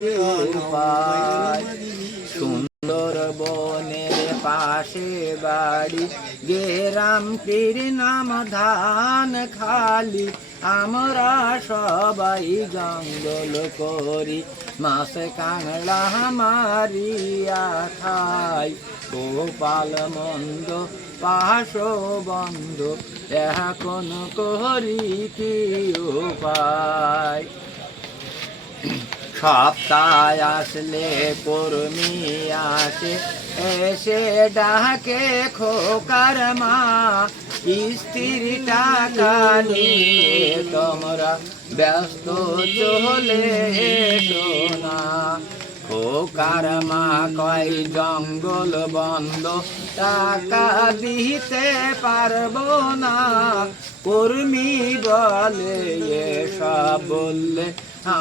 উপায়। সুন্দর বনের পাশে বাড়ি, গ্রামটির নাম ধান খালি। আমরা সবাই জঙ্গল করি, মাছ কাংড়া মারিয়া খাই। গোপাল মন্দ পাশ বন্ধ, এখন করি কি উপায়। সপ্তাহ আসলে কর্মী আসে, এসে ডাকে খোকার মা। স্ত্রীর টাকা নিয়ে তোমরা ব্যস্ত চলে এসো না। খোকার মা কয় জঙ্গল বন্ধ, টাকা দিতে পারবো না। কর্মী বলে এসব বললে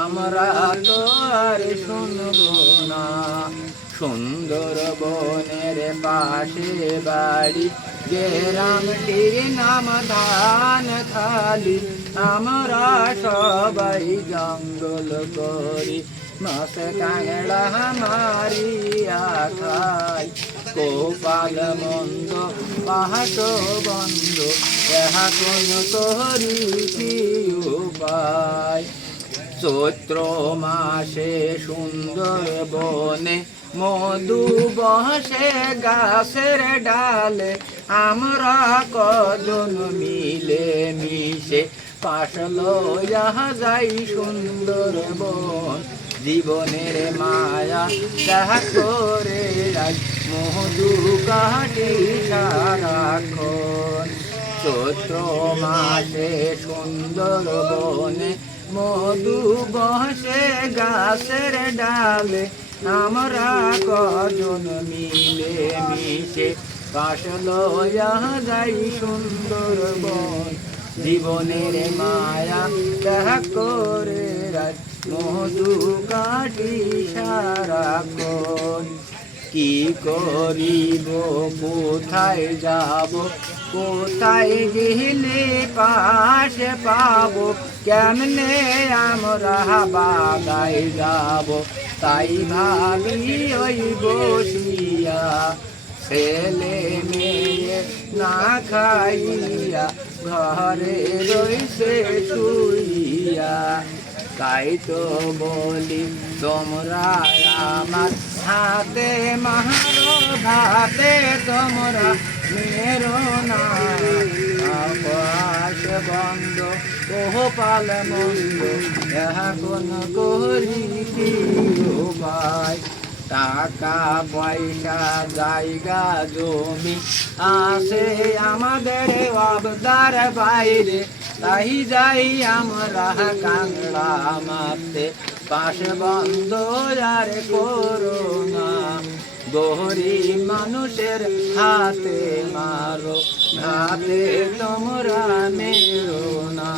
আমরা তো আর শুনবো না। সুন্দর বনের পাশে বাড়ি, গ্রামটির নাম ধান খালি। আমরা সবাই জঙ্গল করি, মাছ কাংড়া মারিয়া খাই। গোপাল মন্দ পাহাট বন্ধ, এখন করি কি উপায়। চৈত্র মাসে সুন্দর বনে মধু বসে গাছের ডালে। আমরা কজন মিলে মিশে পাশ লইয়া যাই সুন্দর বন। জীবনের মায়া দেখা করে মধু কাটি সারাক্ষণ। চৈত্র মাসে সুন্দর বনে মধু বসে গাছের ডালে। আমরা কজন মিলে মিশে পাশ লইয়া যাই সুন্দর বন। জীবনের মায়া দেখা করে মধু কাটি সারাক্ষণ। কি করিব কোথায় যাব, কোথায় গেলে পাশে পাবো। কেমনে আমরা বাগাই যাব, তাই ভাবি ওই বসিয়া। ছেলে মেয়ে না খাইয়া ঘরে রইছে শুইয়া। তাই তো বলি তোমরা আমার হাতে মারো ভাতে, তোমরা মেরো না। আকাশ বন্ধ গোপাল মন্দ, এখন করি কি উপায়। টাকা পয়সা জায়গা জমি আছে আমাদের আবদার বাইরে। তাই যাই আমরা কাংড়া মারতে, পাশ বন্ধ আর করো না। গরিব মানুষের হাতে মারো, হাতে তোমরা মেরো না।